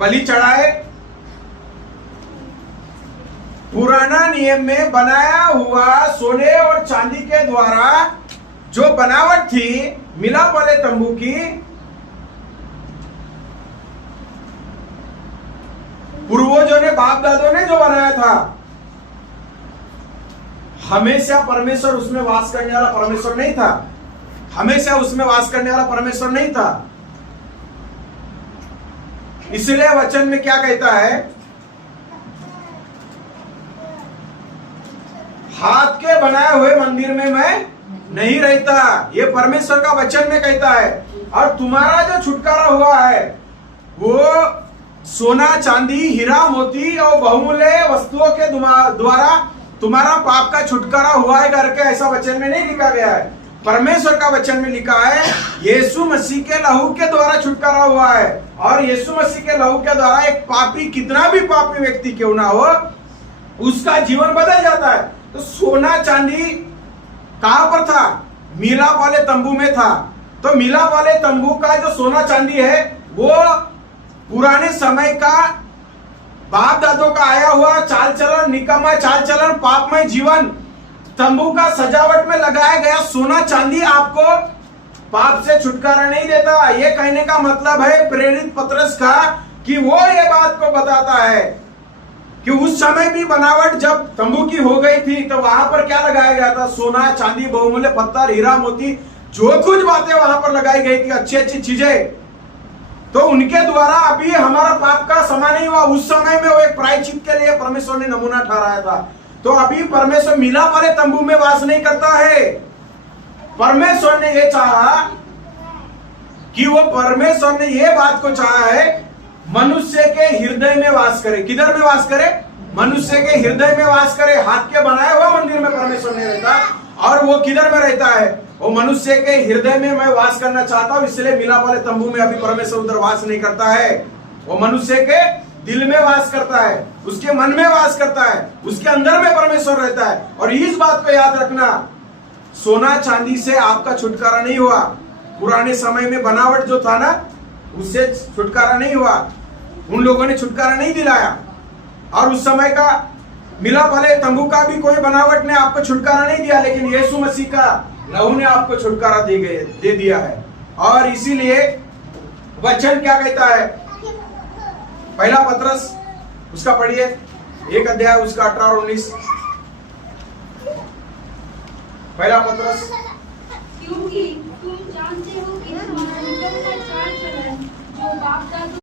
बलि चढ़ाए। पुराना नियम में बनाया हुआ सोने और चांदी के द्वारा जो बनावट थी मिलाप वाले तंबू की, पूर्वजों ने, बाप दादों ने जो बनाया था, हमेशा परमेश्वर उसमें वास करने वाला परमेश्वर नहीं था। हमेशा उसमें वास करने वाला परमेश्वर नहीं था। इसलिए वचन में क्या कहता है, हाथ के बनाए हुए मंदिर में मैं नहीं रहता, ये परमेश्वर का वचन में कहता है। और तुम्हारा जो छुटकारा हुआ है वो सोना चांदी हीरा मोती और बहुमूल्य वस्तुओं के द्वारा तुम्हारा पाप का छुटकारा हुआ है करके ऐसा वचन में नहीं लिखा गया है। परमेश्वर का वचन में लिखा है यीशु मसीह के लहू के द्वारा छुटकारा हुआ है। और यीशु मसीह के लहू के द्वारा एक पापी, कितना भी पापी व्यक्ति क्यों ना हो, उसका जीवन बदल जाता है। तो सोना चांदी कहां पर था? मिलाप वाले तंबू में था। तो मिलाप वाले तंबू का जो सोना चांदी है वो पुराने समय का बाप दादों का आया हुआ चाल चलन, निकम्मा चाल चलन, पापमय जीवन, तंबू का सजावट में लगाया गया सोना चांदी आपको पाप से छुटकारा नहीं देता। ये कहने का मतलब है प्रेरित पतरस का कि वो ये बात को बताता है कि उस समय भी बनावट जब तंबू की हो गई थी तो वहां पर क्या लगाया गया था? सोना चांदी बहुमूल्य पत्थर हीरा मोती, जो कुछ बातें वहां पर लगाई गई थी, अच्छी अच्छी चीजें, तो उनके द्वारा अभी हमारा पाप का क्षमा नहीं हुआ। उस समय में वो एक प्रायश्चित के लिए परमेश्वर ने नमूना ठहराया था। तो अभी परमेश्वर मिलाप वाले तंबू में वास नहीं करता है। परमेश्वर ने ये चाहा कि वो, परमेश्वर ने ये बात को चाहा है मनुष्य के हृदय में वास करे। किधर में वास करे? मनुष्य के हृदय में वास करे। हाथ के बनाए हुआ मंदिर में परमेश्वर नहीं रहता। और वो किधर में रहता है? वो मनुष्य के हृदय में मैं वास करना चाहता हूं, इसलिए मिलाप वाले तंबू में अभी परमेश्वर उधर वास नहीं करता है। वो मनुष्य के दिल में वास करता है, उसके मन में वास करता है, उसके अंदर में परमेश्वर रहता है। और इस बात को याद रखना, सोना चांदी से आपका छुटकारा नहीं हुआ। पुराने समय में बनावट जो था ना, उससे छुटकारा नहीं हुआ। उन लोगों ने छुटकारा नहीं दिलाया। और उस समय का मिलाप वाले तंबू का भी कोई बनावट ने आपको छुटकारा नहीं दिया, लेकिन यीशु मसीह का लहू ने आपको छुटकारा दे दिया है। और इसीलिए वचन क्या कहता है? पहला पतरस उसका पढ़िए, 1 अध्याय उसका 18 और 19। पहला पतरस, क्योंकि तुम जानते हो कि तुम्हारा निकलता चाल चलन जो बाप दादों